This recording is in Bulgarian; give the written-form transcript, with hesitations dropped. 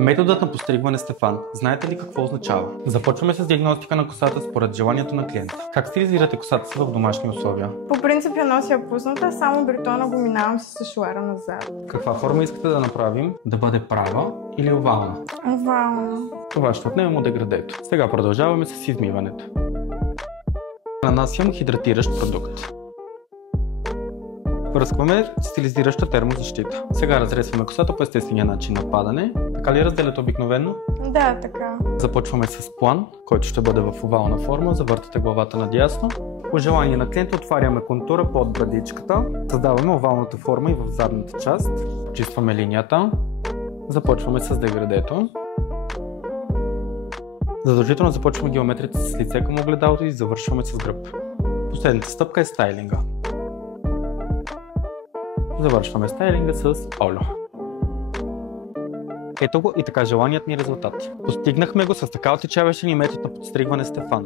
Методът на постригване Стефан. Знаете ли какво означава? Започваме с диагностика на косата според желанието на клиента. Как стилизирате косата си в домашни условия? По принцип я нося пусната, само бретона го минавам с шуара назад. Каква форма искате да направим? Да бъде права или овална? Овална. Това ще отнемем от деградето. Сега продължаваме с измиването. Нанасям хидратиращ продукт. Пръскваме стилизираща термозащита. Сега разресваме косата по естествения начин на падане. Така ли разделят обикновено? Да, така. Започваме с план, който ще бъде в овална форма. Завъртате главата надясно. По желание на клиента отваряме контура под брадичката. Създаваме овалната форма и в задната част. Почистваме линията. Започваме с деградето. Задължително започваме геометрията с лице към огледалото и завършваме с гръб. Последната стъпка е стайлинга. Завършваме стайлинга с олио. Ето го и така желаният ни резултат. Постигнахме го с така отличаващия ни метод на подстригване Стефан.